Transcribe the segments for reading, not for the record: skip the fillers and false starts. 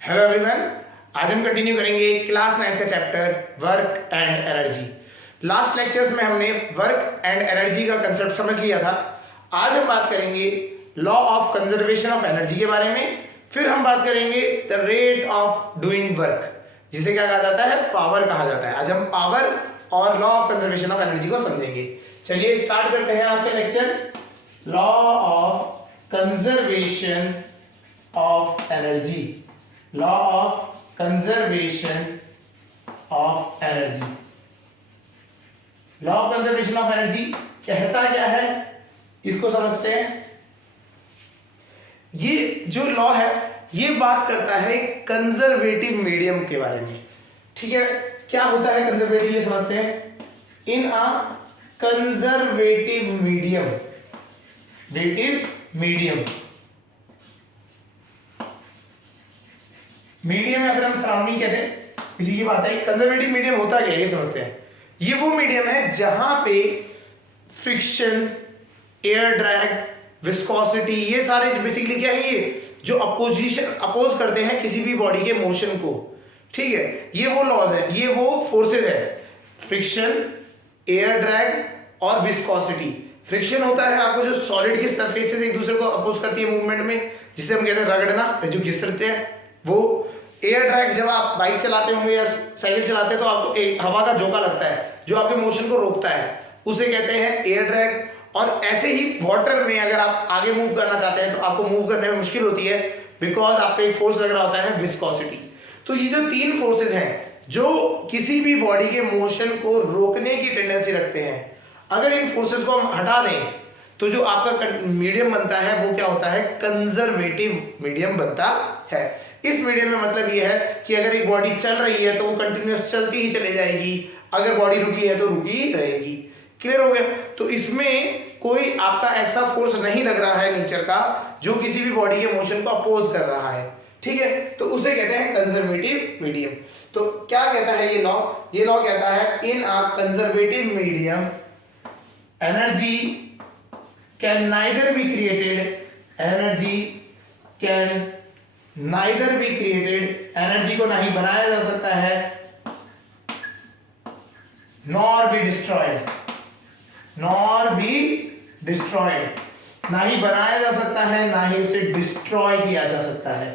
Hello everyone. आज हम continue करेंगे क्लास 9 का chapter work and energy. Last lectures में हमने वर्क एंड एनर्जी का कंसेप्ट समझ लिया था। आज हम बात करेंगे law of conservation of energy के बारे में। फिर हम बात करेंगे the rate of doing work, जिसे क्या कहा जाता है, पावर कहा जाता है। आज हम पावर और law of conservation of energy को समझेंगे। चलिए स्टार्ट करते हैं आज का lecture. Law of conservation of energy, law of conservation of energy. Law of conservation of energy कहता क्या है, इसको समझते हैं। ये जो लॉ है ये बात करता है कंजर्वेटिव मीडियम के बारे में। ठीक है, क्या होता है कंजर्वेटिव, ये समझते हैं। इन अ कंजर्वेटिव मीडियम, मीडियम या फिर हम सराउंडिंग कहते हैं, इसी की बात है। कंजर्वेटिव मीडियम होता क्या है ये समझते हैं। ये वो मीडियम है जहां पे फ्रिक्शन, एयर ड्रैग, विस्कोसिटी, ये सारे बेसिकली क्या है, ये जो अपोज करते हैं किसी भी बॉडी के मोशन को। ठीक है, ये वो लॉज है, ये वो फोर्सेज है, फ्रिक्शन, एयर ड्रैग और विस्कोसिटी। फ्रिक्शन होता है आपको जो सॉलिड की सरफेसेस एक दूसरे को अपोज करती है मूवमेंट में, जिसे हम कहते हैं रगड़ना, जो घिसरते हैं वो। एयर ड्रैग, जब आप बाइक चलाते होंगे या साइकिल चलाते हैं तो आपको एक हवा का झोंका लगता है जो आपके मोशन को रोकता है, उसे कहते हैं एयर ड्रैग। और ऐसे ही वाटर में अगर आप आगे मूव करना चाहते हैं तो आपको मूव करने में मुश्किल होती है, बिकॉज आप पे एक फोर्स लग रहा होता है, विस्कोसिटी। तो ये जो तीन फोर्सेज हैं जो किसी भी बॉडी के मोशन को रोकने की टेंडेंसी रखते हैं, अगर इन फोर्सेज को हम हटा दें तो जो आपका मीडियम बनता है वो क्या होता है, कंजर्वेटिव मीडियम बनता है। इस मीडियम में मतलब ये है कि अगर एक बॉडी चल रही है तो वो कंटिन्यूअस चलती ही चली जाएगी, अगर बॉडी रुकी है तो रुकी ही रहेगी। क्लियर हो गया। तो इसमें कोई आपका ऐसा फोर्स नहीं लग रहा है नेचर का जो किसी भी बॉडी के मोशन को अपोज कर रहा है। ठीक है, तो उसे कहते हैं कंजर्वेटिव मीडियम। तो क्या कहता है ये लॉ, ये लॉ कहता है in a conservative medium energy can neither be created, energy can neither be created, energy को नहीं बनाया जा सकता है, nor be destroyed, nor be destroyed, ना ही बनाया जा सकता है ना ही उसे डिस्ट्रॉय किया जा सकता है।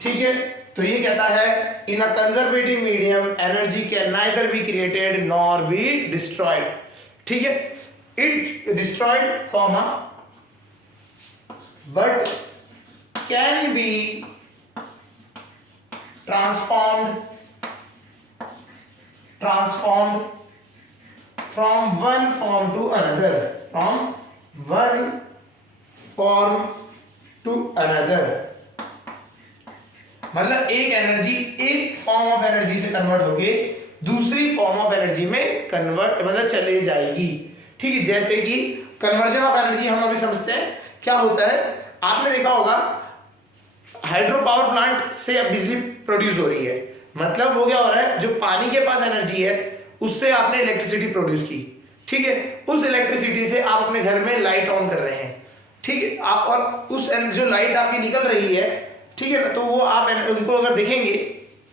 ठीक है, तो ये कहता है in a conservative medium energy can neither be created nor be destroyed. ठीक है, it destroyed comma but can be transformed from one form to another, from one form to another। मतलब एक एनर्जी एक फॉर्म ऑफ एनर्जी से convert होके दूसरी form of energy में convert मतलब चले जाएगी। ठीक है, जैसे कि कन्वर्जन ऑफ एनर्जी हम अभी समझते हैं क्या होता है। आपने देखा होगा हाइड्रो पावर प्लांट से बिजली प्रोड्यूस हो रही है, मतलब वो क्या हो रहा है, जो पानी के पास एनर्जी है उससे आपने इलेक्ट्रिसिटी प्रोड्यूस की। ठीक है, उस इलेक्ट्रिसिटी से आप अपने घर में लाइट ऑन कर रहे हैं। ठीक है, आप और उस जो लाइट आपकी निकल रही है, ठीक है ना, तो वो आप उनको अगर देखेंगे,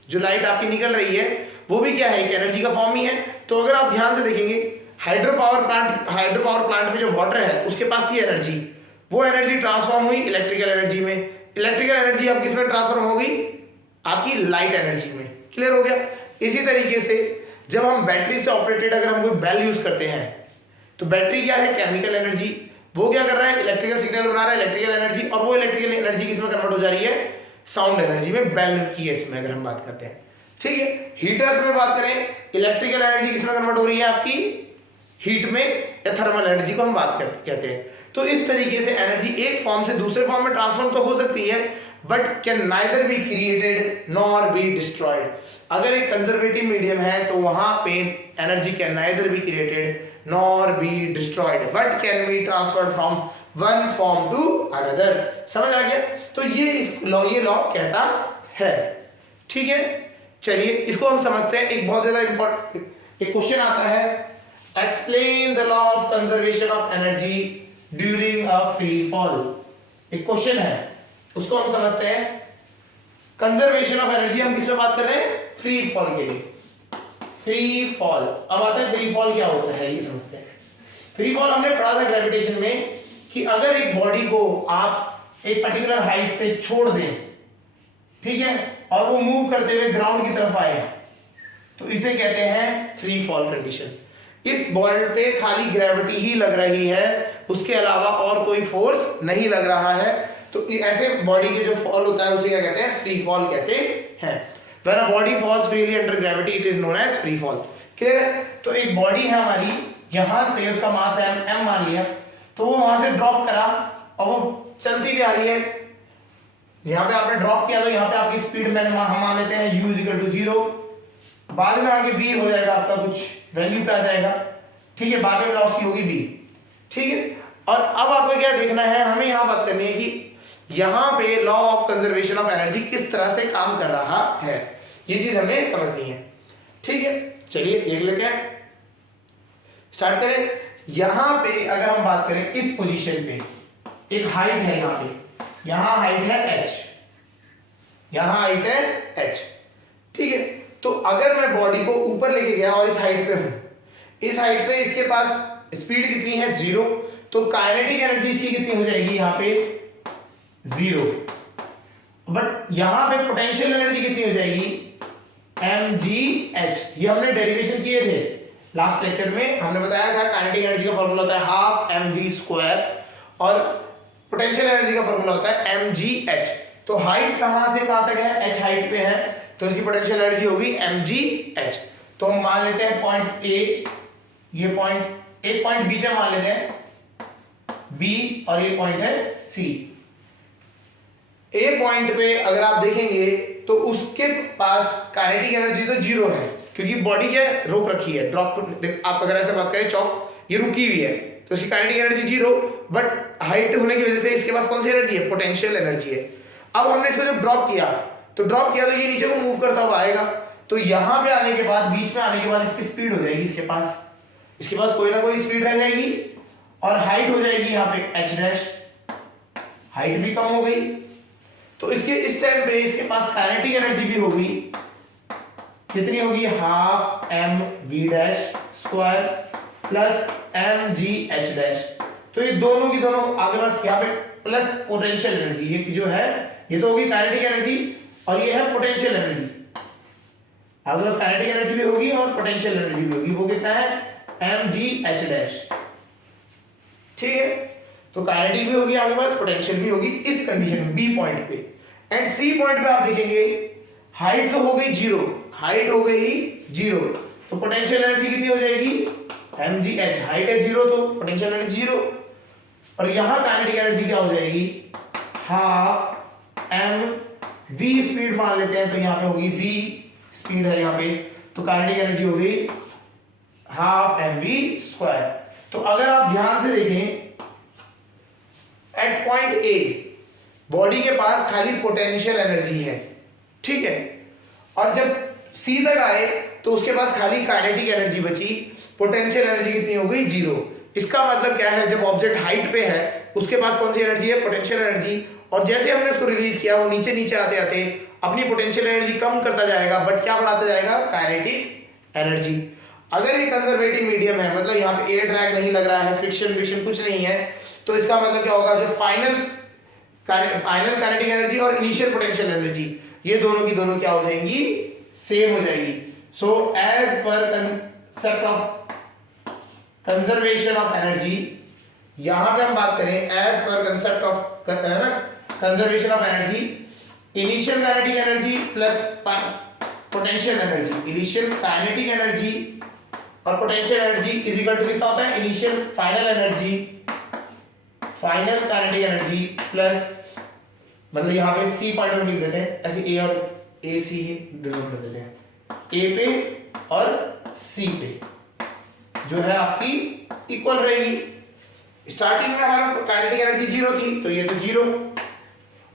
जो लाइट आपकी निकल रही है वो भी क्या है, एक एनर्जी का फॉर्म ही है। तो अगर आप ध्यान से देखेंगे हाइड्रो पावर प्लांट में जो वाटर है उसके पास थी एनर्जी, वो एनर्जी ट्रांसफॉर्म हुई इलेक्ट्रिकल एनर्जी में। इलेक्ट्रिकल एनर्जी अब किसमें ट्रांसफॉर्म होगी, आपकी लाइट एनर्जी में। क्लियर हो गया। इसी तरीके से जब हम बैटरी से ऑपरेटेड अगर हम कोई बेल यूज करते हैं तो बैटरी क्या है, केमिकल एनर्जी, वो क्या कर रहा है, इलेक्ट्रिकल सिग्नल बना रहा है, इलेक्ट्रिकल एनर्जी, और वो इलेक्ट्रिकल एनर्जी किसमें कन्वर्ट हो जा रही है, साउंड एनर्जी में, बेल की इसमें अगर हम बात करते हैं। ठीक है, हीटर्स में बात करें, इलेक्ट्रिकल एनर्जी किसमें कन्वर्ट हो रही है, आपकी हीट में या थर्मल एनर्जी को हम बात कहते हैं। तो इस तरीके से एनर्जी एक फॉर्म से दूसरे फॉर्म में ट्रांसफॉर्म तो हो सकती है, but can neither be created nor be destroyed. अगर एक कंजर्वेटिव मीडियम है तो वहां पे energy can neither be created nor be destroyed but can be transferred from one form to another. समझ आ गया। तो ये लॉ कहता है। ठीक है, चलिए इसको हम समझते हैं। एक बहुत ज्यादा इंपॉर्टेंट एक क्वेश्चन आता है, explain the law of conservation of energy during a free fall. एक क्वेश्चन है, उसको हम समझते हैं। कंजर्वेशन ऑफ एनर्जी हम किस पे बात कर रहे हैं? फ्री फॉल के लिए। फ्री फॉल, अब आता है फ्री फॉल क्या होता है ये समझते हैं। फ्री फॉल हमने पढ़ा था ग्रेविटेशन में कि अगर एक बॉडी को आप एक पर्टिकुलर हाइट से छोड़ दें, ठीक है, और वो मूव करते हुए ग्राउंड की तरफ आए, तो इसे कहते हैं फ्री फॉल कंडीशन। इस बॉल पे खाली ग्रेविटी ही लग रही है, उसके अलावा और कोई फोर्स नहीं लग रहा है, तो ऐसे बॉडी के जो फॉल होता है उसे क्या कहते हैं? फ्री फॉल कहते हैं। When a body falls freely under gravity, it is known as free fall. Clear है? तो एक बॉडी है हमारी, यहां से उसका मास है m मान लिया, तो वो वहां से ड्रॉप करा और वो चलती भी आ रही है। यहाँ पे आपने ड्रॉप किया तो यहाँ पे आपकी स्पीड में हम मान लेते हैं u = 0। बाद में आगे v हो जाएगा, आपका कुछ वैल्यू पे आ जाएगा, ठीक है, बाद में वेलोसिटी होगी v, ठीक है। और अब आपको क्या देखना है, हमें यहाँ बात करनी है कि यहाँ पे law of conservation of energy किस तरह से काम कर रहा है, ये चीज हमें समझनी है, ठीक है। चलिए देख लेते हैं, स्टार्ट करें। यहां पे अगर हम बात करें इस पोजीशन पे एक हाइट है, यहां हाइट है h, यहां हाइट है h, ठीक है। तो अगर मैं बॉडी को ऊपर लेके गया और इस हाइट पे हूं, इस हाइट पे इसके पास स्पीड कितनी है? 0, तो काइनेटिक एनर्जी इसकी कितनी हो जाएगी? यहां पे 0। बट यहां पे पोटेंशियल एनर्जी कितनी हो जाएगी? mgh। ये हमने डेरिवेशन किए थे लास्ट लेक्चर में, हमने बताया था काइनेटिक एनर्जी का फॉर्मूला होता है हाफ mv² और पोटेंशियल एनर्जी का फॉर्मूला होता है mgh। तो हाइट कहां से कहां तक है? h हाइट पे है, तो इसकी पोटेंशियल एनर्जी होगी mgh। तो हम मान लेते हैं पॉइंट A, ये पॉइंट एक पॉइंट B से मान लेते हैं B, और ये पॉइंट है C। ए पॉइंट पे अगर आप देखेंगे तो उसके पास काइनेटिक एनर्जी तो 0 है, क्योंकि बॉडी क्या रोक रखी है, ड्रॉप। आप अगर ऐसे बात करें, चौक ये रुकी हुई है, तो इसकी काइनेटिक एनर्जी 0, बट हाइट होने की वजह से इसके पास कौन सी एनर्जी है? पोटेंशियल एनर्जी है। अब हमने इसको जब ड्रॉप किया तो ये नीचे को मूव करता हुआ आएगा, तो यहां पे आने के बाद, बीच में आने के बाद इसकी स्पीड हो जाएगी, इसके पास कोई ना कोई स्पीड रह जाएगी, और हाइट हो जाएगी यहाँ पे h', हाइट भी कम हो गई, तो इसके इस टाइम पे इसके पास काइनेटिक एनर्जी भी होगी, कितनी होगी? Half mv' plus mgh'। तो ये दोनों की दोनों आपके पास यहाँ पे प्लस पोटेंशियल एनर्जी, ये जो है ये तो होगी काइनेटिक एनर्जी, और ये है पोटेंशियल एनर्जी। आपके पास काइनेटिक एनर्जी भी होगी और पोटेंशियल एनर्जी भी होगी, वो कितना है? mgh', ठीक है। तो काइनेटिक भी होगी आपके पास, पोटेंशियल भी होगी इस कंडीशन में बी पॉइंट पे। एंड सी पॉइंट पे आप देखेंगे हाइट तो हो गई 0, हाइट हो गई 0, तो पोटेंशियल एनर्जी कितनी हो जाएगी? mgh। हाइट है 0 तो पोटेंशियल एनर्जी 0, और यहां काइनेटिक एनर्जी क्या हो जाएगी? हाफ mv स्पीड मान लेते हैं, तो यहां पे होगी v स्पीड है यहां पे, तो काइनेटिक एनर्जी हो गई हाफ mv²। तो अगर आप ध्यान से देखें, एट पॉइंट ए बॉडी के पास खाली पोटेंशियल एनर्जी है, ठीक है, और जब सी तक आए तो उसके पास खाली काइनेटिक एनर्जी बची, पोटेंशियल एनर्जी कितनी हो गई? 0। इसका मतलब क्या है? जब ऑब्जेक्ट हाइट पे है उसके पास कौन सी एनर्जी है? पोटेंशियल एनर्जी, और जैसे हमने उसको रिलीज किया वो नीचे नीचे आते आते अपनी पोटेंशियल एनर्जी कम करता जाएगा, बट क्या बढ़ाता जाएगा? Kinetic energy. अगर ये कंजर्वेटिव मीडियम है, मतलब यहाँ पे एयर ड्रैग नहीं लग रहा है, फ्रिक्शन कुछ नहीं है, तो इसका मतलब क्या होगा? जो फाइनल काइनेटिक एनर्जी और इनिशियल पोटेंशियल एनर्जी, ये दोनों की दोनों क्या हो जाएंगी? सेम हो जाएगी। सो एज पर concept of conservation of energy, यहां पे हम बात करें एज पर concept of conservation of energy, initial kinetic energy plus potential energy, initial kinetic energy और potential energy is equal to कितना होता है? Initial final energy, final kinetic energy plus, मतलब यहाँ पे सी पॉइंट में लिख देते हैं, ऐसे ए और ए सी ही डिनोट कर देते हैं, ए पे और सी पे जो है आपकी इक्वल रहेगी। स्टार्टिंग में हमारा काइनेटिक एनर्जी 0 थी, तो ये तो 0,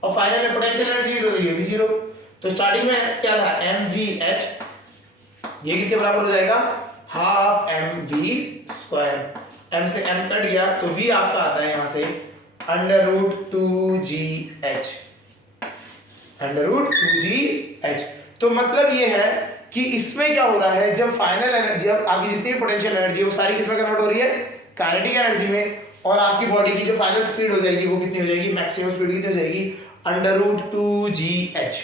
और फाइनल में पोटेंशियल एनर्जी 0, तो ये भी 0। तो स्टार्टिंग में क्या था? mgh, ये किसके बराबर हो जाएगा? Half mv²। m से m कट गया तो v आपका आता है यहां से √2gh। √2gh। तो मतलब ये है कि इसमें क्या हो रहा है, जब फाइनल एनर्जी, अब आपकी जितनी पोटेंशियल एनर्जी है वो सारी किसमें कन्वर्ट हो रही है, काइनेटिक एनर्जी में, और आपकी बॉडी की जो फाइनल स्पीड हो जाएगी वो कितनी हो जाएगी, मैक्सिमम स्पीड कितनी हो जाएगी, √2gh।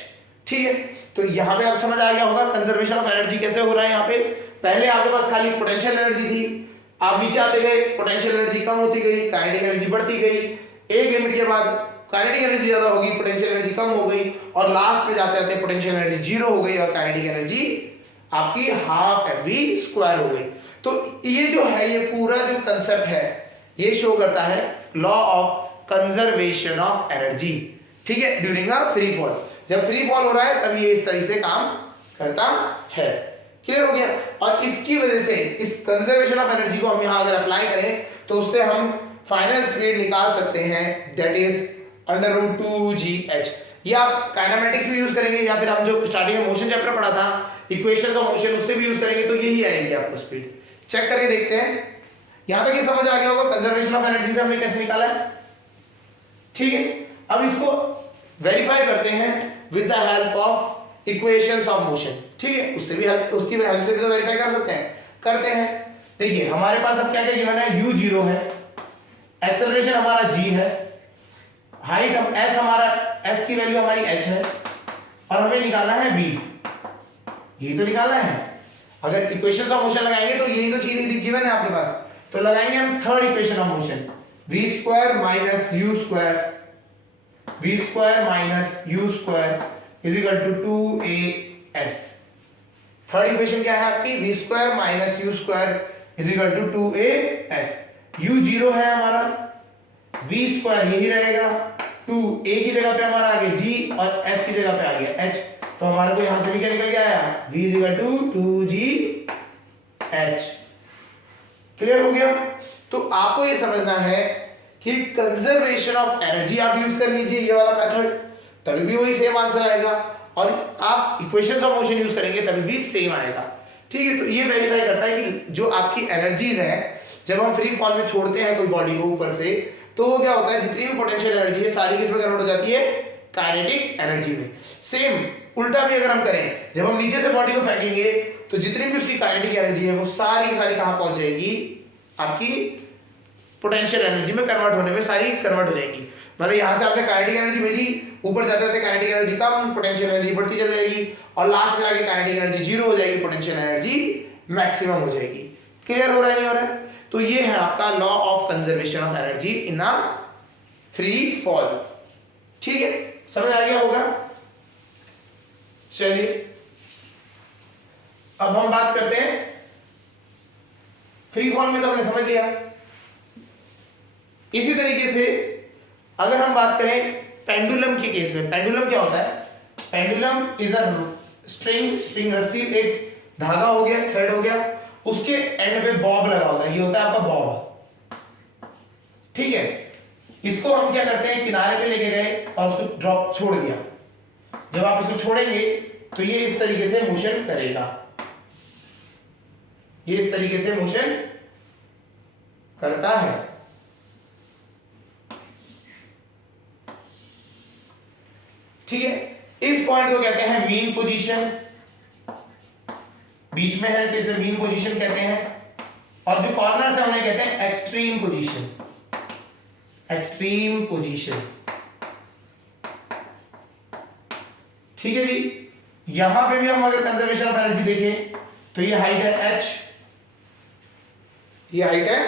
ठीक है, तो यहाँ पे आप समझ आ गया होगा कंजर्वेशन ऑफ एनर्जी कैसे हो रहा है। यहाँ पे पहले आपके पास खाली पोटेंशियल एनर्जी थी, आप नीचे आते गए, पोटेंशियल एनर्जी कम होती गई, काइनेटिक एनर्जी बढ़ती गई, एक लिमिट के बाद काइनेटिक एनर्जी ज्यादा होगी, पोटेंशियल एनर्जी कम हो गई, और लास्ट में जाते जाते पोटेंशियल एनर्जी जीरो हो गई और काइनेटिक एनर्जी आपकी हाफ mv² हो गई। तो ये जो है, ये पूरा जो कंसेप्ट है ये शो करता है law of conservation of energy. ठीक है, ड्यूरिंग अ फ्री फॉल, जब फ्री फॉल हो रहा है तब ये इस तरह से काम करता है। क्लियर हो गया। और इसकी वजह से इस कंजर्वेशन ऑफ एनर्जी को हम यहां अगर अप्लाई करें तो उससे हम फाइनल स्पीड निकाल सकते हैं, दैट इज √2gh। ये आप काइनेमेटिक्स भी यूज करेंगे या फिर हम जो स्टार्टिंग में मोशन चैप्टर पढ़ा था इक्वेशंस ऑफ मोशन, उससे भी यूज करेंगे तो यही आएगी आपको स्पीड। चेक करके देखते हैं, यहां तक ये समझ आ गया होगा कंजर्वेशन ऑफ एनर्जी से हमने कैसे निकाला है। ठीक है, अब इसको वेरीफाई करते हैं with the help of equations of motion. ठीक है, उससे भी हेल्प, उसकी हेल्प से भी तो वेरीफाई कर सकते हैं, करते हैं। देखिए हमारे पास अब क्या क्या गिवन है, u0 है, एक्सेलरेशन हमारा g है, हाइट हम s, हमारा s की वैल्यू हमारी h है, और हमें निकालना है v, यही तो निकालना है। अगर इक्वेशंस ऑफ मोशन लगाएंगे तो यही तो चीज गिवन है आपके पास, तो लगाएंगे हम third equation of motion, v² minus u² is equal to 2as। Third equation क्या है आपकी, v² minus u² is equal to 2as। u0 है हमारा, v² यही रहेगा, 2a की जगह पे हमारा आ गया g और s की जगह पे आ गया h, तो हमारे को यहां से भी क्या निकल के आया, v is equal to 2gh। Clear हो गया। तो आपको ये समझना है कि कंजर्वेशन ऑफ एनर्जी आप यूज कर लीजिए ये वाला मेथड, तभी भी वही सेम आंसर आएगा, और आप इक्वेशंस ऑफ मोशन यूज करेंगे तभी भी सेम आएगा। ठीक है, तो ये वेरीफाई करता है कि जो आपकी एनर्जीज है जब हम फ्री फॉल में छोड़ते हैं कोई बॉडी को ऊपर से, तो वो क्या होता है, जितनी भी पोटेंशियल एनर्जी है सारी किसमें कन्वर्ट हो जाती है, काइनेटिक एनर्जी में। सेम उल्टा भी अगर हम करें, जब हम नीचे से बॉडी को फेंकेंगे तो जितनी भी उसकी काइनेटिक एनर्जी है वो सारी की सारी कहां पहुंच जाएगी, आपकी पोटेंशियल एनर्जी में कन्वर्ट होने में सारी कन्वर्ट हो जाएगी। मतलब यहां से आपने काइनेटिक एनर्जी भेजी, ऊपर जाते जाते काइनेटिक एनर्जी कम, पोटेंशियल एनर्जी बढ़ती चली जाएगी, और लास्ट में आके काइनेटिक एनर्जी जीरो हो जाएगी, पोटेंशियल एनर्जी मैक्सिमम हो जाएगी। क्लियर हो रहा है नहीं हो रहा है। तो ये है आपका law of conservation of energy in a free fall. ठीक है, समझ आ गया होगा। चलिए अब हम बात करते हैं फ्री फॉल में, तो हमने समझ लिया। इसी तरीके से अगर हम बात करें पेंडुलम के केस में, पेंडुलम क्या होता है, पेंडुलम इज अ स्ट्रिंग रस्सी, एक धागा हो गया, थ्रेड हो गया, उसके एंड पे बॉब लगा होता है, ये होता है आपका बॉब। ठीक है, इसको हम क्या करते हैं, किनारे पे लेके गए और उसको ड्रॉप छोड़ दिया। जब आप इसको छोड़ेंगे तो ये इस तरीके से मोशन करेगा, ये इस तरीके से मोशन करता है। ठीक है, इस पॉइंट को कहते हैं मीन पोजीशन, बीच में है तो इसे मीन पोजीशन कहते हैं, और जो कॉर्नर है उन्हें कहते हैं एक्सट्रीम पोजीशन, एक्सट्रीम पोजीशन। ठीक है जी, यहां पे भी हम अगर कंजर्वेशन ऑफ एनर्जी देखें तो ये हाइट है h, ये हाइट है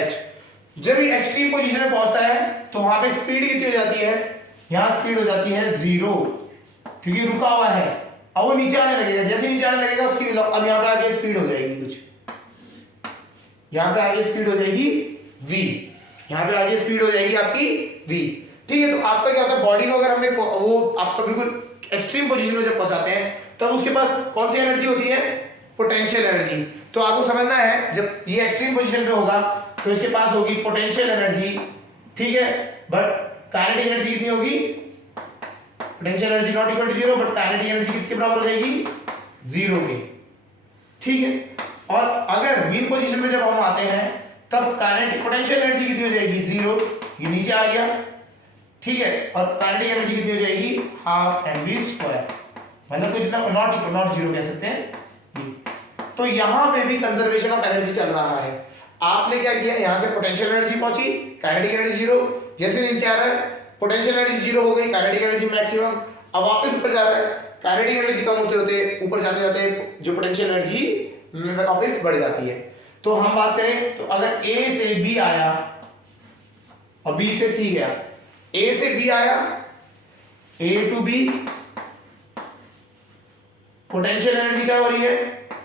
h। जब ये एक्सट्रीम पोजीशन में पहुंचता है तो वहां पे स्पीड कितनी हो जाती है, यहां स्पीड हो जाती है 0, क्योंकि रुका हुआ है। अब वो नीचे आने लगेगा, जैसे नीचे आने लगेगा उसकी अब यहां पे आगे स्पीड हो जाएगी कुछ, यहां पे आगे स्पीड हो जाएगी v, यहां पे आगे स्पीड हो जाएगी आपकी v। ठीक है, तो आपका क्या होता है, बॉडी को अगर हमने वो आपका बिल्कुल एक्सट्रीम पोजीशन में जब पहुंचाते हैं तब उसके पास कौन सी एनर्जी होती है, पोटेंशियल एनर्जी। तो आपको समझना है जब ये एक्सट्रीम पोजीशन पे होगा तो इसके पास होगी पोटेंशियल एनर्जी। ठीक है, बट काइनेटिक एनर्जी कितनी होगी, potential energy not equal to 0, but kinetic energy किसके बराबर हो जाएगी, 0 के। ठीक है, और अगर मीन पोजीशन में जब हम आते हैं तब काइनेटिक पोटेंशियल एनर्जी कितनी हो जाएगी, 0, ये नीचे आ गया, ठीक है, और काइनेटिक एनर्जी कितनी हो जाएगी, हाफ mv², मतलब कुछ नॉट जीरो कह सकते हैं। तो यहां पे भी कंजर्वेशन ऑफ एनर्जी चल रहा है। आपने क्या किया, यहां से पोटेंशियल एनर्जी पहुंची, काइनेटिक एनर्जी जीरो, जैसे नीचे आ रहा है पोटेंशियल एनर्जी जीरो हो गई, काइनेटिक एनर्जी मैक्सिमम, अब वापस ऊपर जा रहा है, काइनेटिक एनर्जी कम होते होते ऊपर जाते जाते जो पोटेंशियल एनर्जी वापस बढ़ जाती है। तो हम बात करें तो अगर ए से बी आया और बी से सी गया, ए से बी आया, ए टू बी, पोटेंशियल एनर्जी क्या हो रही है,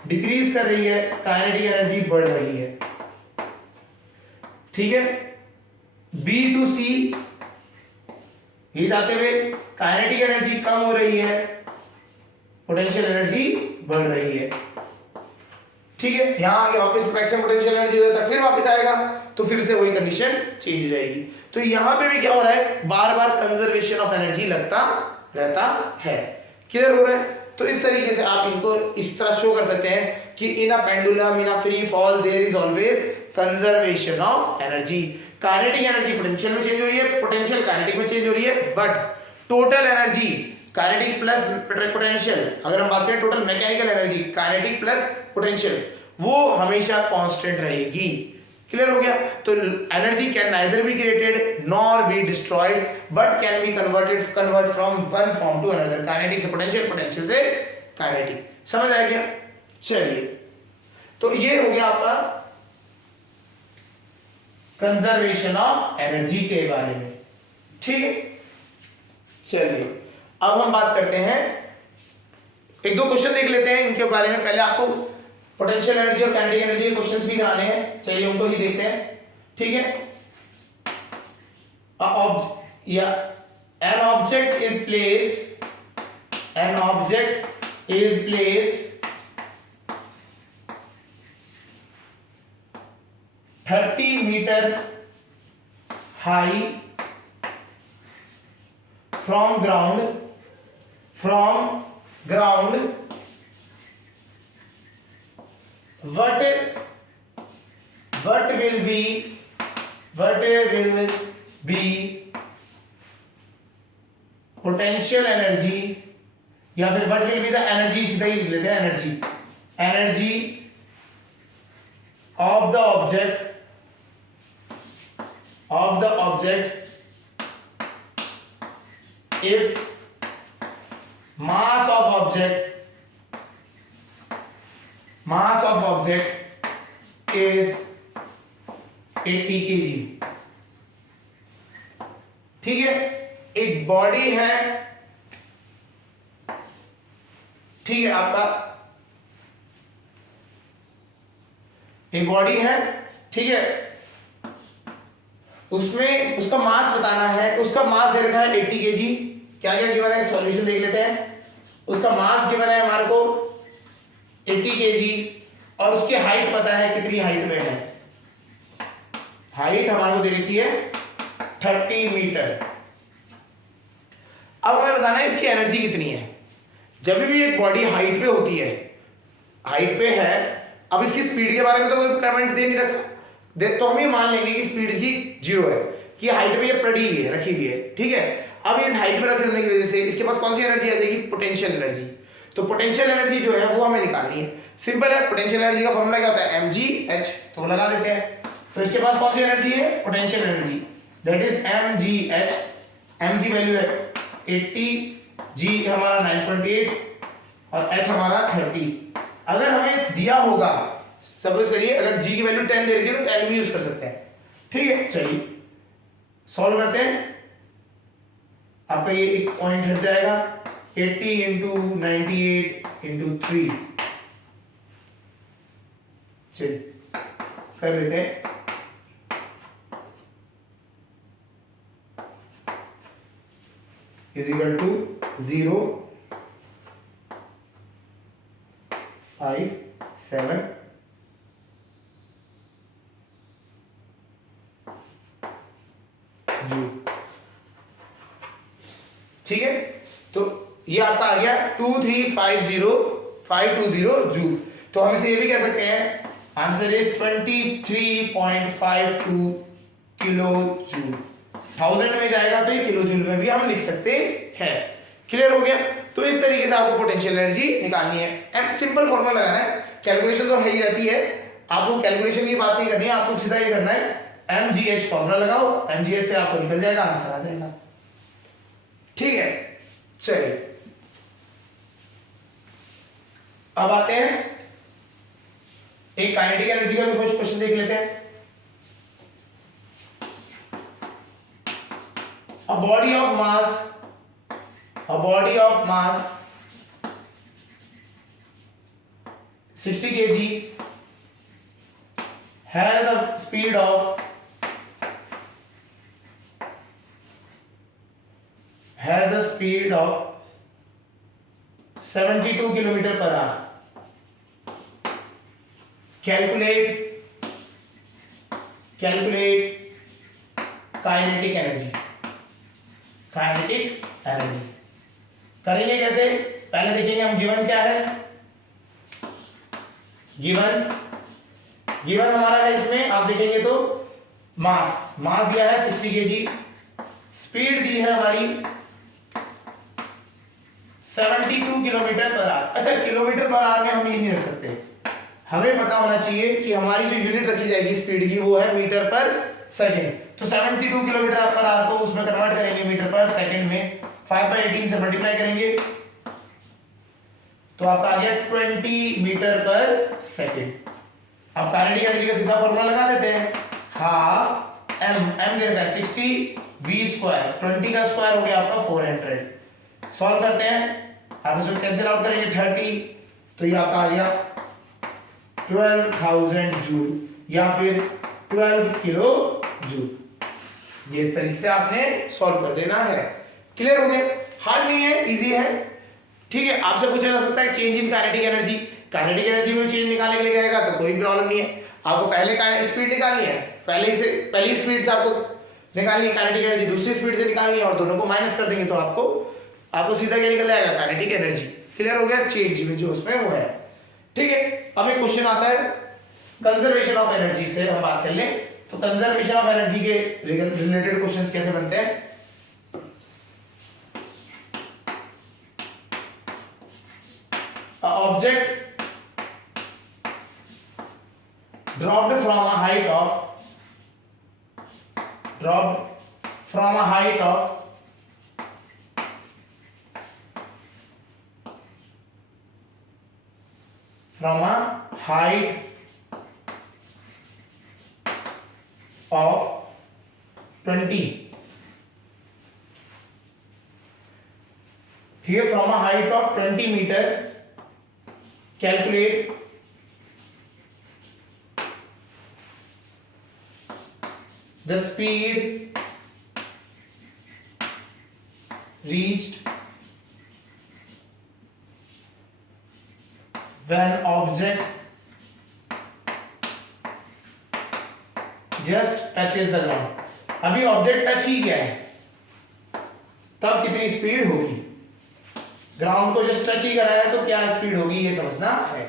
डिक्रीज कर रही है, काइनेटिक एनर्जी बढ़ रही है, ठीक है। बी टू सी ये जाते हुए काइनेटिक एनर्जी कम हो रही है, पोटेंशियल एनर्जी बढ़ रही है, ठीक है। यहां आगे वापस मैक्सिमम पोटेंशियल एनर्जी होता है, फिर वापस आएगा तो फिर से वही कंडीशन चेंज हो जाएगी। तो यहां पे भी क्या हो रहा है, बार बार कंजर्वेशन ऑफ एनर्जी लगता रहता है। क्लियर हो रहा है? तो इस तरीके से आप इनको इस तरह शो कर सकते हैं कि in a pendulum, in a free fall there is always conservation of energy. Kinetic energy potential में चेंज हो रही है, पोटेंशियल काइनेटिक में चेंज हो रही है, but total energy kinetic plus potential, अगर हम बात करें total mechanical energy kinetic plus potential, वो हमेशा कांस्टेंट रहेगी। क्लियर हो गया? तो energy can neither be created nor be destroyed but can be convert from one form to another, kinetic से पोटेंशियल, पोटेंशियल से काइनेटिक। समझ आया क्या? चलिए, तो ये हो गया आपका कंजर्वेशन ऑफ एनर्जी के बारे में, ठीक है। चलिए अब हम बात करते हैं, एक दो क्वेश्चन देख लेते हैं इनके बारे में। पहले आपको पोटेंशियल एनर्जी और काइनेटिक एनर्जी के क्वेश्चंस भी कराने हैं, चलिए उनको ही देखते हैं, ठीक है। An object is placed 30 metre high from ground what will be potential energy, या फिर what will be the energy, सीधा ही लिख लेते हैं, energy of the object if mass of object is 80 kg, ठीक है। एक बॉडी है, ठीक है, आपका एक बॉडी है, ठीक है, उसमें उसका मास बताना है, उसका मास दे रखा है 80 kg। क्या क्या गिवन है, सॉल्यूशन देख लेते हैं। उसका मास गिवन है हमारे को 80 kg और उसकी हाइट पता है कितनी हाइट में है, हाइट हमारे को दे रखी है 30 मीटर। अब हमें बताना है इसकी एनर्जी कितनी है। जब भी एक बॉडी हाइट पे होती है, हाइट पे है, अब इसकी स्पीड के बारे में तो कोई कमेंट दे नहीं रखा, तो हम ये मान लेंगे कि स्पीड इसकी 0 है, कि हाइट पे ये पड़ी हुई है, रखी हुई है, ठीक है। अब इस हाइट पे रखने की वजह से इसके पास कौन सी एनर्जी आ जाएगी, पोटेंशियल एनर्जी। तो पोटेंशियल एनर्जी जो है वो हमें निकालनी है, सिंपल है। पोटेंशियल एनर्जी का फॉर्मूला क्या होता है, mgh, तो लगा देते हैं। तो इसके पास कौन सी एनर्जी है, potential energy, that is mgh। m की वैल्यू है 80, g हमारा 9.8 और h हमारा 30। अगर हमें दिया होगा, सपोज करिए अगर g की वैल्यू 10 दे रखी है तो 10 भी यूज कर सकते हैं, ठीक है। चलिए सॉल्व करते हैं। आपका ये एक पॉइंट हट जाएगा, 80 इंटू 98 इंटू 3, चलिए कर लेते हैं। इज इक्वल टू 0.57 जूल, ठीक है। तो ये आपका आ गया 2350 जूल। तो हम इसे ये भी कह सकते हैं, आंसर इज 23.52 किलो जूल। 1000 में जाएगा तो ये किलो जूल में भी हम लिख सकते हैं। क्लियर हो गया? तो इस तरीके से आपको पोटेंशियल एनर्जी निकालनी है। एंड सिंपल फॉर्मूला लगाना है, कैलकुलेशन तो है ही रहती है, आपको कैलकुलेशन की बात नहीं करनी है, आपको सीधा ये करना है mgh फॉर्मूला लगाओ, mgh से आपको निकल जाएगा, आंसर आ जाएगा। ठीक है, चलिए अब आते हैं एक काइनेटिक एनर्जी का भी फर्स्ट क्वेश्चन देख लेते हैं। A body of mass 60 kg has a speed of 72 kilometre per hour. Calculate kinetic energy. करेंगे कैसे? पहले देखेंगे हम गिवन क्या है। गिवन हमारा है इसमें, आप देखेंगे तो मास दिया है 60 केजी, स्पीड दी है हमारी 72 किलोमीटर पर आवर। अच्छा, किलोमीटर पर आवर में हम ये नहीं रख सकते, हमें पता होना चाहिए कि हमारी जो यूनिट रखी जाएगी स्पीड की वो है मीटर पर सेकंड। तो 72 किलोमीटर पर आवर को उसमें कन्वर्ट करेंगे मीटर पर सेकंड में, 5/18 से मल्टीप्लाई करेंगे तो आपका आ गया 20 मीटर पर सेकंड। अब काइनेटिक एनर्जी का सीधा फॉर्मूला लगा देते हैं, हाफ m दे रखा है 60 v स्क्वायर, 20 का स्क्वायर हो गया आपका 400। सॉल्व करते हैं, आप इसको कैंसिल आउट करेंगे 30, तो ये आपका आ गया 12,000 जूल या फिर 12 किलो जूल। ये इस तरीके से आपने सॉल्व कर देना है। क्लियर हो गया? हार्ड नहीं है, इजी है। ठीक है, आपसे पूछा जा सकता है change in kinetic energy. Kinetic energy में चेंज निकालने के लिए कहेगा तो कोई प्रॉब्लम नहीं है, आपको पहले स्पीड निकालनी है, पहली स्पीड से आपको निकालनी है काइनेटिक एनर्जी, दूसरी स्पीड से निकालनी है और दोनों को माइनस कर देंगे तो आपको सीधा क्या निकल जाएगा? Kinetic energy. क्लियर हो गया? चेंज में जो उसमें वो है। ठीक है, अब एक क्वेश्चन आता है कंजर्वेशन ऑफ एनर्जी से हम बात कर लें। तो कंजर्वेशन ऑफ एनर्जी के रिलेटेड क्वेश्चंस कैसे बनते हैं? Object dropped from a height of 20, here from a height of 20 meter, calculate the speed reached when object just touches the ground। अभी ऑब्जेक्ट टच ही किया है तब कितनी स्पीड होगी? ग्राउंड को जस्ट टच ही कराया है तो क्या स्पीड होगी ये समझना है।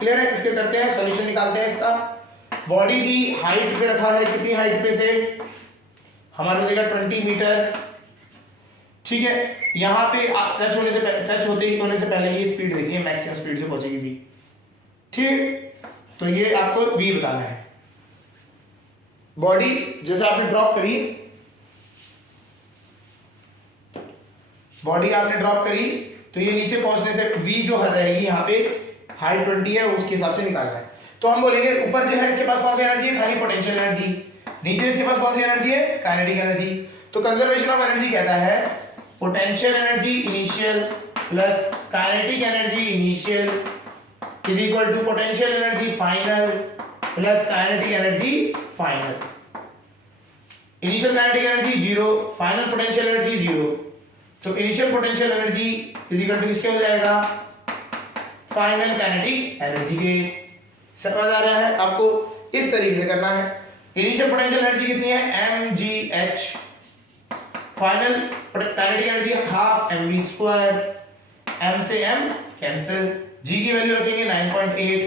क्लियर है? इसके करते हैं सॉल्यूशन, निकालते हैं इसका। बॉडी की हाइट पे रखा है, कितनी हाइट पे से? हमारा हो जाएगा 20 मीटर। ठीक है, यहां पे टच होने से पहले ये स्पीड देखिए, मैक्सिमम स्पीड से पहुंचेगी v। ठीक, तो ये आपको v बताना है। बॉडी जैसे आपने ड्रॉप करी, तो ये नीचे पहुंचने से v जो रहेगी यहाँ पे हाइट 20 है उसके हिसाब से निकालना है। तो हम बोलेंगे ऊपर जो है इसके पास कौन सी एनर्जी है? खाली पोटेंशियल एनर्जी। नीचे इसके पास कौन सी एनर्जी है? Kinetic energy. तो कंजर्वेशन ऑफ एनर्जी कहता है potential energy initial plus kinetic energy initial is equal to potential energy final plus kinetic energy final. Initial kinetic energy 0, final potential energy 0, तो initial potential energy is equal to किसके हो जाएगा? Final kinetic energy के। समझ आ रहा है? आपको इस तरीके से करना है। इनिशियल पोटेंशियल एनर्जी कितनी है? mgh, final kinetic energy half mv square, m से m कैंसिल, g की वैल्यू रखेंगे 9.8,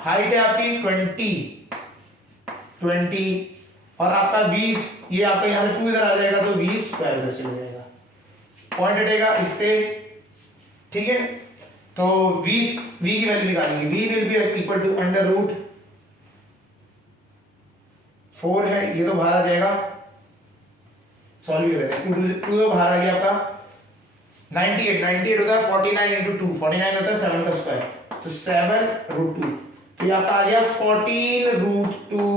हाइट है आपकी 20 और आपका 20, ये आपका यहाँ पे 2 इधर आ जाएगा तो 20 स्क्वायर इधर चले जाएगा, पॉइंट हटेगा इससे, ठीक है। तो 20 v की वैल्यू निकालेंगे, v will be equal to under root 4 है, ये तो बाहर आ जाएगा, सॉल्व कर लेते हैं, 2 तो बाहर आ गया आपका 98 होता है 49 इंटू 2, 49 होता है 7 का स्क्वायर, तो 7 रूट 2, तो ये आपका आ गया 14 रूट 2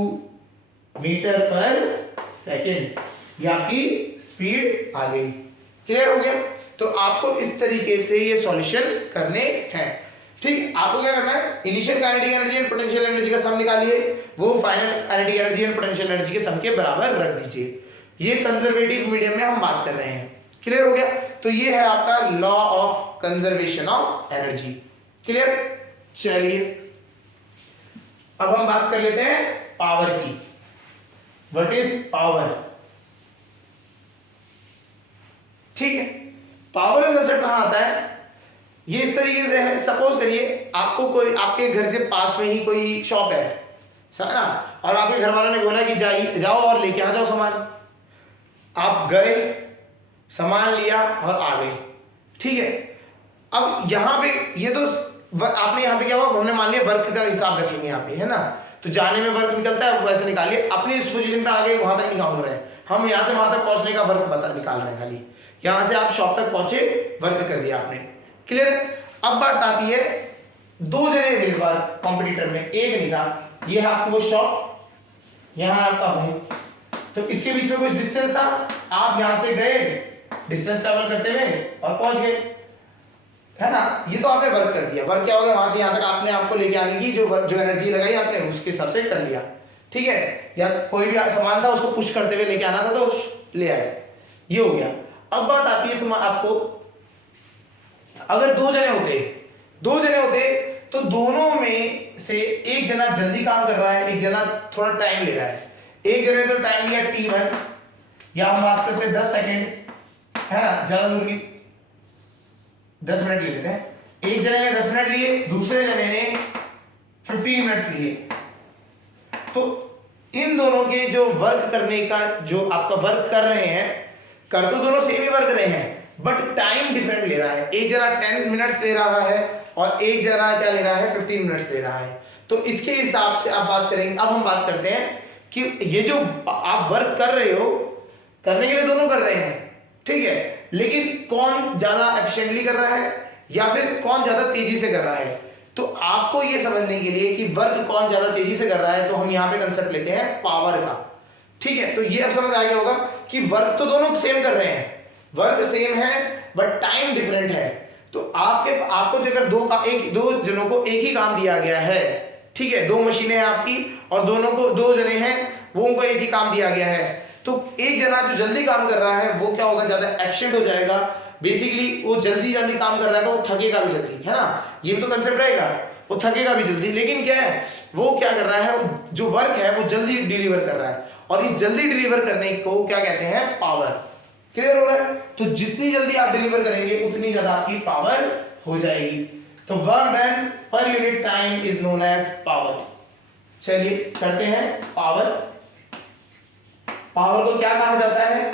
मीटर पर सेकेंड, ये आपकी स्पीड आ गई। क्लियर हो गया? तो आपको इस तरीके से ये सॉल्यूशन करने हैं, ठीक। आपको क्या करना है, initial kinetic energy and potential energy का सम निकालिए, वो final kinetic energy and potential energy के सम के बराबर रख दीजिए। ये कंजर्वेटिव मीडियम में हम बात कर रहे हैं। क्लियर हो गया? तो ये है आपका law of conservation of energy. Clear? चलिए अब हम बात कर लेते हैं पावर की। What is power? ठीक है, पावर का कंसेप्ट कहां आता है? ये इस तरीके से है, सपोज करिए आपको कोई, आपके घर के पास में ही कोई शॉप है ना, और आपके घर वालों ने बोला कि जाओ और लेके आ जाओ सामान। आप गए, सामान लिया और आ गए, ठीक है। अब यहाँ पे ये तो आपने यहाँ पे क्या हुआ, हमने मान लिया वर्क का हिसाब रखेंगे यहाँ पे, है ना। तो जाने में वर्क निकलता है, वैसे निकालिए, अपनी इस पोजीशन पे आ गए, वहां तक नहीं काउंट कर रहे हैं हम, यहाँ से वहां तक पहुंचने का वर्क निकाल रहे हैं खाली। यहाँ से आप शॉप तक पहुंचे, वर्क कर दिया आपने। क्लियर? अब बात आती है, 2 जने थे इस बार कॉम्पिटिटर में, एक नहीं था। ये है आपको वो शॉप, यहाँ आपका होम, तो इसके बीच में कुछ डिस्टेंस था, आप यहां से गए, डिस्टेंस ट्रेवल करते हुए और पहुंच गए, है ना। ये तो आपने वर्क कर दिया। वर्क क्या हो गया, वहां से यहां तक आपने आपको लेके आने की जो एनर्जी लगाई आपने, उसके हिसाब से कर लिया, ठीक है। या कोई भी सामान था उसको पुश करते हुए लेके आना था तो ले आए, ये हो गया। अब बात आती है आपको, अगर 2 जने होते तो दोनों में से एक जना जल्दी काम कर रहा है, एक जना थोड़ा टाइम ले रहा है। एक जने तो टाइम लिया t1, या हम बात करते हैं 10 सेकेंड, है ना, ज्यादा दूर की 10 मिनट ले लेते हैं। एक जने ने 10 मिनट लिए, दूसरे जने ने 15 मिनट्स लिए। तो इन दोनों के जो वर्क करने का, जो आपका वर्क कर रहे हैं, कर तो दोनों सेम ही वर्क रहे हैं, बट टाइम डिफरेंट ले रहा है। एक जना 10 मिनट्स ले रहा है और एक जना क्या ले रहा है, 15 मिनट्स ले रहा है। तो इसके हिसाब से आप बात करेंगे। अब हम बात करते हैं कि ये जो आप वर्क कर रहे हो, करने के लिए दोनों कर रहे हैं, ठीक है, लेकिन कौन ज्यादा एफिशिएंटली कर रहा है या फिर कौन ज्यादा तेजी से कर रहा है। तो आपको ये समझने के लिए कि वर्क कौन ज्यादा तेजी से कर रहा है, तो हम यहाँ पे कंसेप्ट लेते हैं पावर का, ठीक है। तो ये अब समझ आ गया होगा कि वर्क तो दोनों सेम कर रहे हैं, वर्क सेम है बट टाइम डिफरेंट है। तो आपको अगर दो जनों को एक ही काम दिया गया है, ठीक है, 2 मशीनें हैं आपकी और दोनों को 2 जने हैं, वो उनको एक ही काम दिया गया है, तो एक जना जो जल्दी काम कर रहा है वो क्या होगा, ज्यादा एफिशिएंट हो जाएगा। बेसिकली वो जल्दी काम कर रहा है तो वो थकेगा भी जल्दी, है ना, ये तो कंसेप्ट रहेगा, वो थकेगा भी जल्दी। लेकिन क्या है, वो क्या कर रहा है, जो वर्क है वो जल्दी डिलीवर कर रहा है, और इस जल्दी डिलीवर करने को क्या कहते हैं, पावर। क्लियर हो रहा है? तो जितनी जल्दी आप डिलीवर करेंगे उतनी ज्यादा आपकी पावर हो जाएगी। तो work done per unit time is known as power. चलिए करते हैं पावर। पावर को क्या कहा जाता है?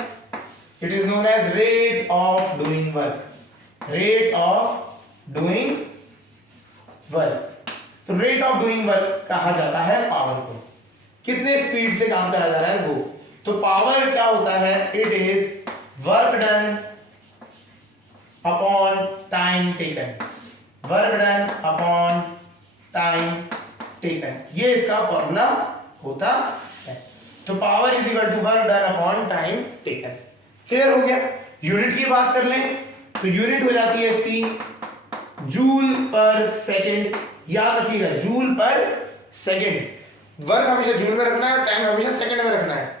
It is known as rate of doing work. Rate of doing work. तो रेट ऑफ डूइंग वर्क कहा जाता है पावर को, कितने स्पीड से काम करा जा रहा है वो। तो पावर क्या होता है, it is work done upon time taken. Work done upon time taken, ये इसका फॉर्मूला होता है। तो power is equal to work done upon time taken. Clear हो गया? यूनिट की बात कर लें तो यूनिट हो जाती है इसकी जूल पर सेकेंड। याद रखिएगा, जूल पर सेकेंड। वर्क हमेशा जूल में रखना है, टाइम हमेशा सेकंड में रखना है,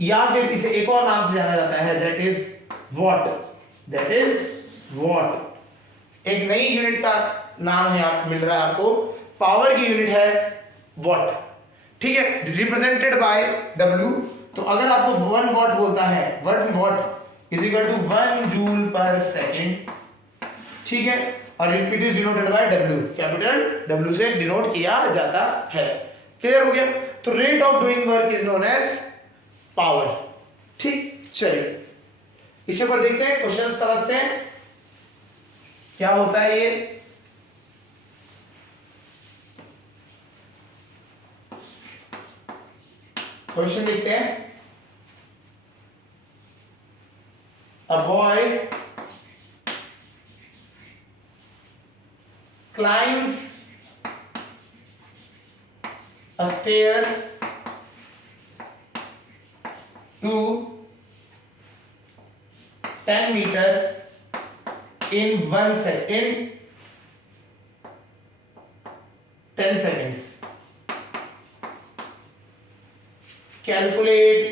या फिर इसे एक और नाम से जाना जाता है, that is what. That is what. एक नई यूनिट का नाम है, आप मिल रहा है आपको। पावर की यूनिट है वॉट, ठीक है, रिप्रेजेंटेड बाय W। तो अगर आपको 1 वॉट बोलता है, 1 watt is equal to 1 joule per second, ठीक है, और it is denoted by W, capital W से डिनोट किया जाता है। क्लियर हो गया? तो rate of doing work is known as power. ठीक, चलिए इसके ऊपर देखते हैं, क्वेश्चन समझते हैं क्या होता है ये। क्वेश्चन देखते हैं। A boy climbs a stair to 10 meter in 10 seconds. Calculate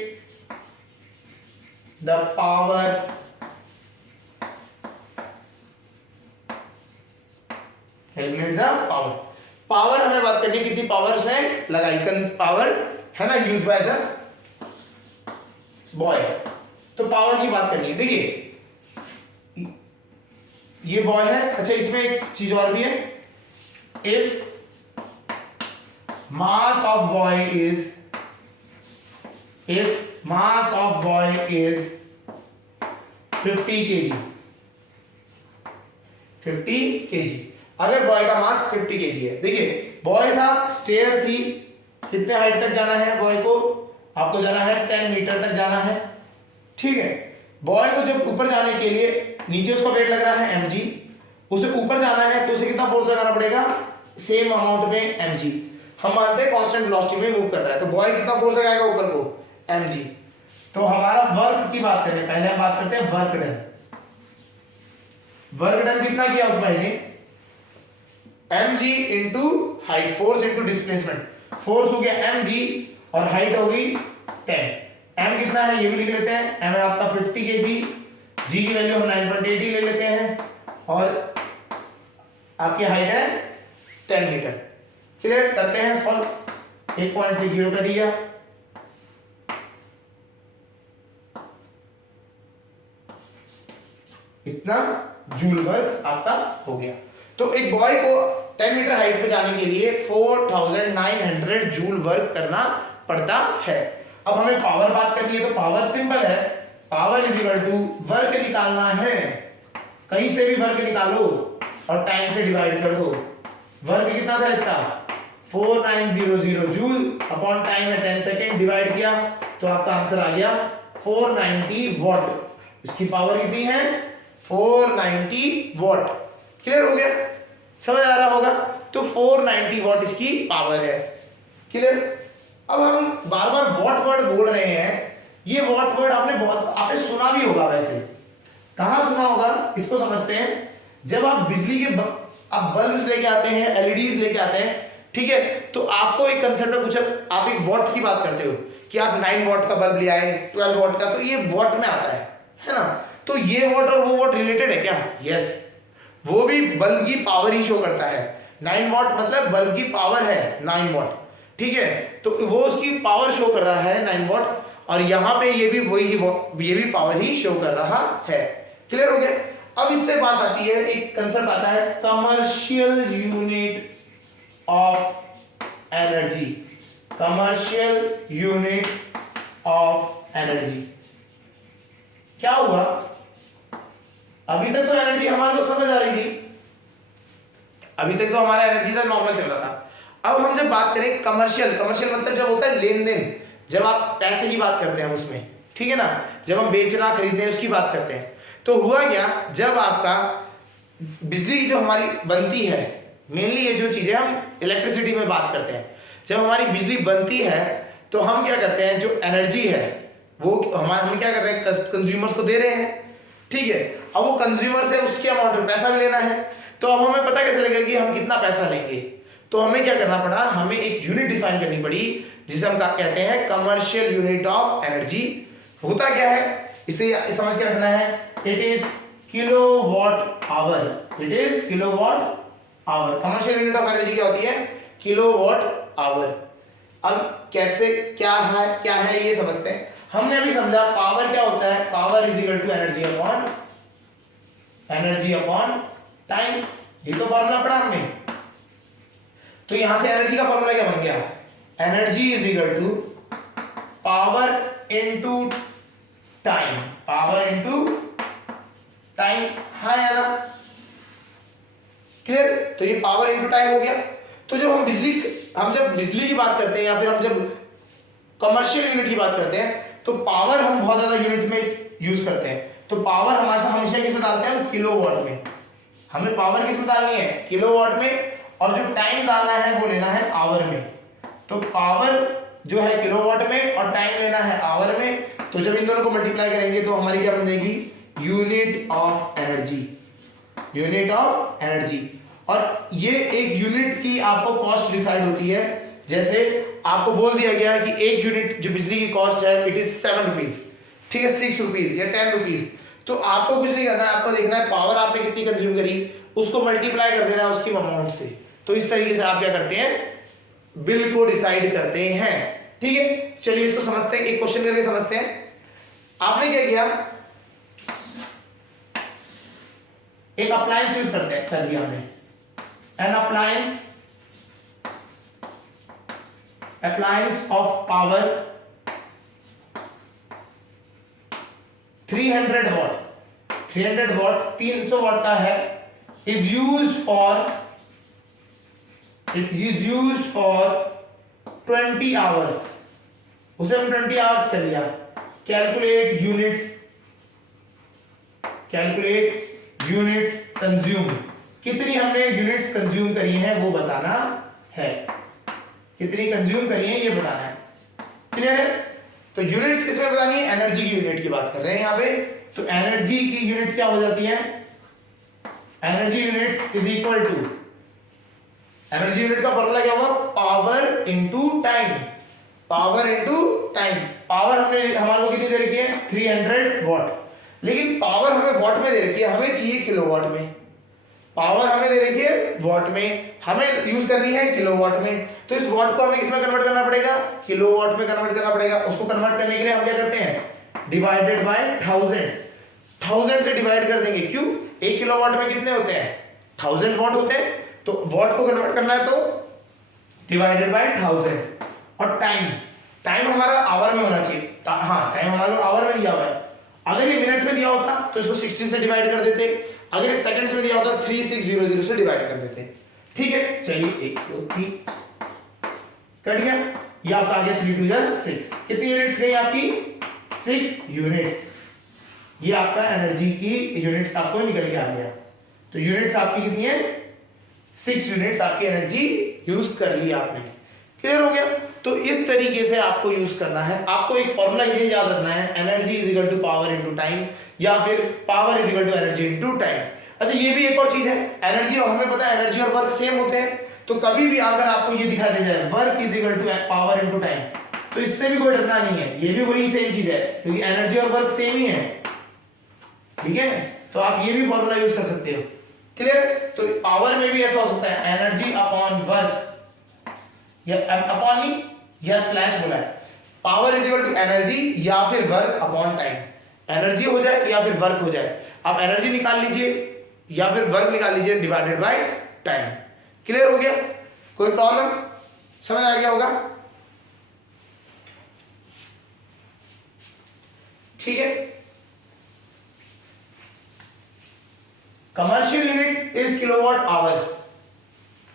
the power power हमें बात करनी कितनी पावर से लगाई, पावर है ना यूज बाय द बॉय, तो पावर की बात करनी है। देखिए ये बॉय है, अच्छा इसमें एक चीज और भी है, if mass of boy is 50 kg, 50 kg, अगर बॉय का मास 50 kg है। देखिए बॉय था, स्टेयर थी, कितने हाइट तक जाना है बॉय को, आपको जाना है 10 मीटर तक जाना है। ठीक है, बॉय को जब ऊपर जाने के लिए, नीचे उसका वेट लग रहा है mg, उसे ऊपर जाना है तो उसे कितना फोर्स लगाना पड़ेगा, सेम अमाउंट में mg। हम मानते हैं कांस्टेंट वेलोसिटी में मूव कर रहा है, तो बॉय कितना फोर्स लगाएगा ऊपर को, mg। तो हमारा वर्क की बात करें, पहले हम बात करते हैं वर्क डन। वर्क डन कितना किया उस भाई ने, mg into height, force into displacement. Force हो गया mg और हाइट हो गई 10। m कितना है ये भी लिख लेते हैं, m है आपका 50 kg, g की वैल्यू हम 9.80 ले लेते हैं, और आपकी हाइट है 10 मीटर। क्लियर, करते हैं सॉल्व। 1 पॉइंट से 0 कट गया, इतना जूल वर्क आपका हो गया। तो एक बॉय को 10 मीटर हाइट पे जाने के लिए 4900 जूल वर्क करना पड़ता है। अब हमें पावर बात करनी है, तो पावर सिंपल है, power is equal to work निकालना है, कहीं से भी वर्क निकालो और टाइम से डिवाइड कर दो। वर्क कितना था इसका 4900 जूल अपॉन टाइम है 10 सेकेंड, डिवाइड किया तो आपका आंसर आ गया 490 वॉट। इसकी पावर कितनी है 490 वॉट। क्लियर हो गया, समझ आ रहा होगा। तो 490 वॉट इसकी पावर है। क्लियर, अब हम बार बार वॉट वर्ड बोल रहे हैं, ये वॉट वर्ड आपने सुना भी होगा, वैसे कहां सुना होगा इसको समझते हैं। जब आप बिजली के आप बल्ब्स लेके आते हैं, एलईडीज लेके आते हैं, ठीक है, तो आपको एक कंसेप्ट में पूछा, आप एक वॉट की बात करते हो कि आप 9 वॉट का बल्ब ले आए, 12 वॉट का, तो ये वॉट में आता है ना। तो ये वॉट और वो वॉट रिलेटेड है क्या, यस, वो भी बल्ब की पावर ही शो करता है। 9 वॉट मतलब बल्ब की पावर है 9 वॉट, ठीक है, तो वो उसकी पावर शो कर रहा है 9 वॉट, और यहां पे ये भी पावर ही शो कर रहा है। क्लियर हो गया। अब इससे बात आती है, एक कंसेप्ट आता है commercial unit of energy. Commercial unit of energy क्या हुआ, अभी तक तो एनर्जी हमारे को समझ आ रही थी, अभी तक तो हमारा एनर्जी का नॉर्मल चल रहा था। अब हम जब बात करें कमर्शियल मतलब जब होता है लेन देन, जब आप पैसे की बात करते हैं उसमें, ठीक है ना, जब हम बेचना खरीदने उसकी बात करते हैं, तो हुआ क्या, जब आपका बिजली जो हमारी बनती है, मेनली ये जो चीजें हम इलेक्ट्रिसिटी में बात करते हैं, जब हमारी बिजली बनती है तो हम क्या करते हैं, जो एनर्जी है वो हम क्या कर रहे हैं, कंज्यूमर्स को दे रहे हैं, ठीक है। अब वो कंज्यूमर से उसके अमाउंट में पैसा भी लेना है, तो अब हमें पता कैसे लगेगा कि हम कितना पैसा लेंगे, तो हमें क्या करना पड़ा, हमें एक यूनिट डिफाइन करनी पड़ी जिसे हम कहते हैं कमर्शियल यूनिट ऑफ एनर्जी। होता क्या है, इसे समझ के रखना है, it is kilowatt hour, it is kilowatt hour. Commercial unit of energy क्या होती है, किलोवाट आवर। अब कैसे क्या है ये समझते हैं। हमने अभी समझा पावर क्या होता है, power is equal to energy upon time, ये तो फॉर्मूला पढ़ा हमने। तो यहां से एनर्जी का फॉर्मूला क्या बन गया, energy is equal to power into time, power into time, हाँ या ना, क्लियर। तो ये पावर इंटू टाइम हो गया। तो जब जब बिजली की बात करते हैं या फिर हम जब कमर्शियल यूनिट की बात करते हैं तो पावर हम बहुत ज्यादा यूनिट में यूज करते हैं। तो पावर हमेशा किसमें डालते हैं, किलोवाट में। हमें पावर किसमें डालनी है, किलोवाट में, और जो टाइम डालना है वो लेना है आवर में। तो पावर जो है किलोवाट में और टाइम लेना है आवर में। तो जब इन दोनों को मल्टीप्लाई करेंगे तो हमारी क्या बन जाएगी, unit of energy, unit of energy. और ये एक यूनिट की आपको कॉस्ट डिसाइड होती है। जैसे आपको बोल दिया गया है कि एक यूनिट जो बिजली की कॉस्ट है इट इज 7 रुपीज, ठीक है, 6 रुपीज या 10 रुपीज। तो आपको कुछ नहीं करना है, आपको देखना है पावर आपने कितनी कंज्यूम करी, उसको मल्टीप्लाई कर देना है उसकी अमाउंट से। तो इस तरीके से आप क्या करते हैं, बिल को डिसाइड करते हैं, ठीक है। चलिए इसको समझते हैं, एक क्वेश्चन करके समझते हैं। आपने क्या किया, एक अप्लायंस यूज करते हैं, कर दिया हमने, an appliance of power 300 watt, 300 watt 300 watt का है, इज यूज्ड फॉर 20 आवर्स। उसे हम 20 आवर्स कर लिया। कैलकुलेट यूनिट्स कंज्यूम, कितनी हमने यूनिट्स कंज्यूम करी हैं वो बताना है, कितनी कंज्यूम करी है ये बताना है, क्लियर है। तो यूनिट्स किसमें बतानी है, एनर्जी की यूनिट की बात कर रहे हैं यहां पे। तो एनर्जी की यूनिट क्या हो जाती है, energy units is equal to, energy unit का फॉर्मूला क्या होगा, power into time, power into time. Power हमारे को कितनी दे रखी है, 300 वॉट, लेकिन पावर हमें वॉट में दे रखी है, हमें चाहिए किलोवाट में। पावर हमें दे रखी है वॉट में, हमें यूज करनी है किलोवाट में। तो इस वॉट को हमें किसमें कन्वर्ट करना पड़ेगा, किलोवाट में कन्वर्ट करना पड़ेगा। उसको कन्वर्ट करने के लिए हम क्या करते हैं, डिवाइडेड बाय 1000 से डिवाइड कर देंगे। क्यों, 1 किलोवाट में कितने होते हैं, 1000 वॉट होते हैं। तो वॉट को कन्वर्ट करना है तो डिवाइडेड बाय 1000। और टाइम हमारा आवर में होना चाहिए, हाँ टाइम हमारा आवर में दिया हुआ है। अगर ये मिनट्स में दिया होता तो इसको 60 से डिवाइड कर देते, अगर ये सेकंड्स में दिया होता 3600 से डिवाइड कर देते, ठीक है। चलिए 1 2 3 कट गया, ये आपका आ गया 3 2 6। कितनी यूनिट्स गई आपकी, 6 यूनिट्स। ये आपका एनर्जी की यूनिट्स आपको निकल के आ गया। तो यूनिट्स आपकी कितनी है, 6 यूनिट्स आपकी एनर्जी यूज कर ली आपने, क्लियर हो गया। तो इस तरीके से आपको यूज करना है। आपको एक फॉर्मूला ये याद रखना है, energy is equal to power into time, या फिर power is equal to energy into time. अच्छा ये भी एक और चीज है, एनर्जी, और हमें पता है एनर्जी और वर्क सेम होते हैं। तो कभी भी अगर आपको ये दिखा दिया जाए work is equal to power into time, तो इससे भी कोई डरना नहीं है, ये भी वही सेम चीज है, क्योंकि एनर्जी और वर्क सेम ही है, ठीक है। तो आप ये भी फॉर्मूला यूज कर सकते हो, क्लियर। तो पावर में भी ऐसा हो सकता है, एनर्जी अपॉन वर्क, या अपॉन नहीं या स्लैश बोला है, power is equal to energy या फिर वर्क अपॉन टाइम। एनर्जी हो जाए या फिर वर्क हो जाए, आप एनर्जी निकाल लीजिए या फिर वर्क निकाल लीजिए डिवाइडेड बाय टाइम, क्लियर हो गया। कोई प्रॉब्लम, समझ आ गया होगा, ठीक है। Commercial unit is kilowatt hour.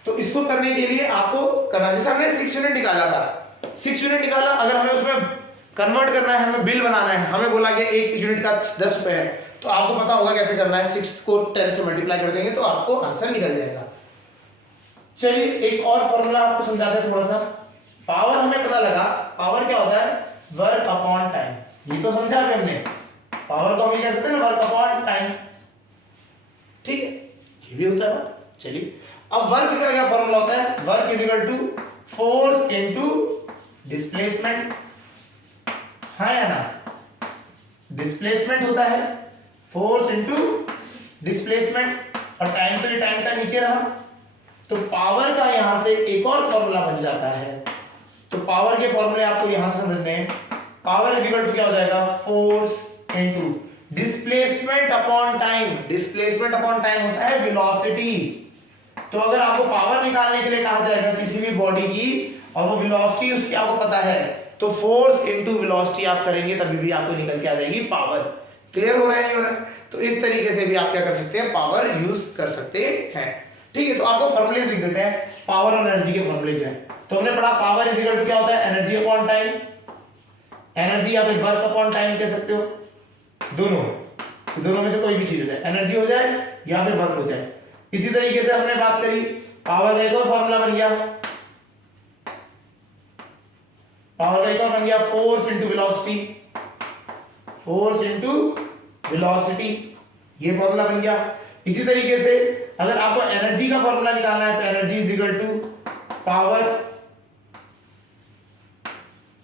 तो इसको करने के लिए आपको करना, जैसे हमने 6 यूनिट निकाला था, 6 यूनिट निकाला, अगर हमें उसमें कन्वर्ट करना है, हमें बिल बनाना है, हमें बोला गया 1 यूनिट का 10 रुपए है, तो आपको पता होगा कैसे करना है, 6 को 10 से मल्टीप्लाई कर देंगे तो आपको आंसर निकल जाएगा। चलिए एक और फॉर्मूला आपको समझाते हैं थोड़ा सा। पावर हमें पता लगा, पावर क्या होता है, वर्क अपॉन टाइम, ये तो समझा अभी हमने। पावर को हम कह सकते हैं ना, वर्क अपॉन टाइम, ठीक है, ये भी होता है बात। चलिए अब वर्क का क्या फॉर्मूला होता है, work is equal to force into displacement, हाँ या ना, डिस्प्लेसमेंट होता है, फोर्स इनटू डिस्प्लेसमेंट, और टाइम तो ये टाइम का नीचे रहा, तो पावर का यहां से एक और फॉर्मूला बन जाता है। तो पावर के फॉर्मूले आपको यहां से समझने हैं। पावर इज इक्वल टू क्या हो जाएगा, force into displacement upon time. Displacement upon time होता है वेलोसिटी। तो अगर आपको पावर निकालने के लिए कहा जाएगा किसी भी बॉडी की और वो वेलोसिटी उसकी आपको पता है, तो फोर्स इनटू वेलोसिटी आप करेंगे तभी भी आपको निकल के आ जाएगी पावर। क्लियर हो रहा है नहीं हो रहा है? तो इस तरीके से भी आप क्या कर सकते हैं, पावर यूज कर सकते हैं। ठीक है, तो आपको फॉर्मूले लिख देते हैं, पावर और एनर्जी के फॉर्मूले जो है। तो हमने पढ़ा पावर इज इक्वल टू क्या होता है, एनर्जी अपॉन टाइम, एनर्जी या फिर वर्क अपॉन टाइम कह सकते हो, दोनों में से कोई भी चीज हो जाए, एनर्जी हो जाए या फिर वर्क हो जाए। इसी तरीके से हमने बात करी पावर का एक और फॉर्मूला बन गया, पावर का एक और बन गया force into velocity, force into velocity, ये फॉर्मूला बन गया। इसी तरीके से अगर आपको एनर्जी का फॉर्मूला निकालना है तो energy is equal to power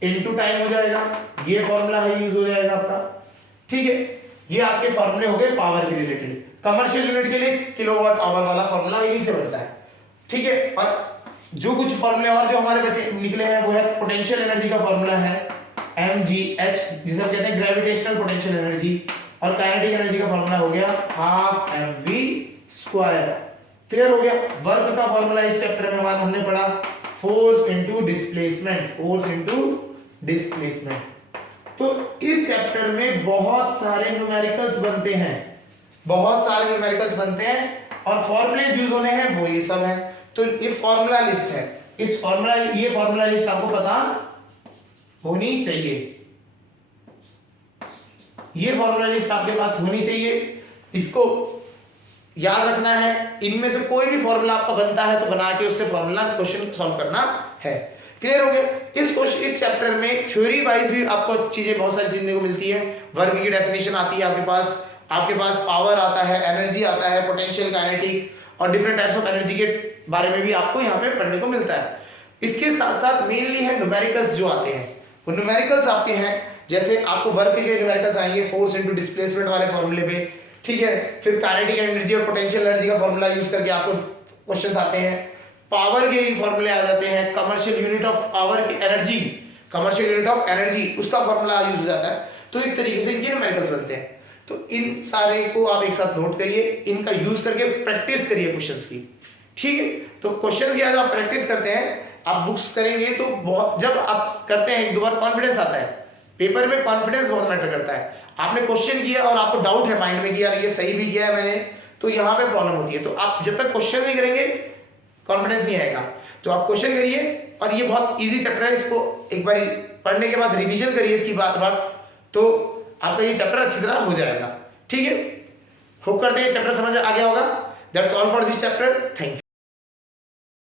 into time हो जाएगा, ये फॉर्मूला है यूज हो जाएगा आपका। ठीक है, ये आपके फॉर्मूले हो गए पावर के रिलेटेड। कमर्शियल यूनिट के लिए किलोवाट आवर वाला फॉर्मूला यही से बनता है। ठीक है, और जो कुछ फॉर्मूले और जो हमारे बचे निकले हैं वो है पोटेंशियल एनर्जी का फॉर्मूला है mgh, जिसे हम कहते हैं ग्रेविटेशनल पोटेंशियल एनर्जी, और काइनेटिक एनर्जी का फॉर्मूला हो गया हाफ mv²। क्लियर हो गया। वर्क का फॉर्मूला इस चैप्टर में बाद हमने पढ़ा force into displacement, force into displacement. तो इस चैप्टर में बहुत सारे न्यूमेरिकल्स बनते हैं, बहुत सारे न्यूमेरिकल्स बनते हैं और फॉर्मूले यूज होने हैं वो ये सब है। तो ये फॉर्मूला लिस्ट है, इस फॉर्मूला ये फॉर्मूला लिस्ट आपको पता होनी चाहिए, ये फॉर्मूला लिस्ट आपके पास होनी चाहिए, इसको याद रखना है। इनमें से कोई भी फॉर्मूला आपका बनता है तो बना के उससे फॉर्मूला क्वेश्चन सॉल्व करना है। क्लियर हो गया। इस चैप्टर में थ्योरी वाइज भी आपको चीजें बहुत सारी सीखने को मिलती है। वर्क की डेफिनेशन आती है आपके पास पावर आता है, एनर्जी आता है, पोटेंशियल, काइनेटिक और डिफरेंट टाइप्स ऑफ एनर्जी के बारे में भी आपको यहाँ पे पढ़ने को मिलता है। इसके साथ साथ मेनली है न्यूमेरिकल्स जो आते हैं, वो न्यूमेरिकल्स आपके हैं, जैसे आपको वर्क के न्यूमेरिकल्स आएंगे फोर्स इनटू डिस्प्लेसमेंट वाले फॉर्मूले पे। ठीक है, फिर काइनेटिक एनर्जी और पोटेंशियल एनर्जी का फॉर्मूला यूज करके आपको क्वेश्चंस आते हैं। पावर के फॉर्मूले आ जाते हैं, कमर्शियल यूनिट ऑफ पावर की energy, commercial unit of energy उसका फॉर्मूला यूज हो जाता है। तो इस तरीके से ये न्यूमेरिकल्स बनते हैं। तो इन सारे को आप एक साथ नोट करिए, इनका यूज करके प्रैक्टिस करिए क्वेश्चंस की। ठीक है, तो क्वेश्चंस की अगर आप प्रैक्टिस करते हैं, आप बुक्स करेंगे तो बहुत, जब आप करते हैं एक दो बार कॉन्फिडेंस आता है। पेपर में कॉन्फिडेंस बहुत मैटर करता है। आपने क्वेश्चन किया और आपको डाउट है माइंड में कि यार ये सही भी किया है मैंने, तो यहाँ पे प्रॉब्लम होती है। तो आप जब तक क्वेश्चन नहीं करेंगे कॉन्फिडेंस नहीं आएगा। तो आप क्वेश्चन करिए, और ये बहुत इजी चैप्टर है, इसको एक बार पढ़ने के बाद रिवीजन करिए इसकी बात तो आपका ये चैप्टर अच्छी तरह हो जाएगा। ठीक है, होप करते हैं चैप्टर समझ आ गया होगा। That's all for this chapter, thank you.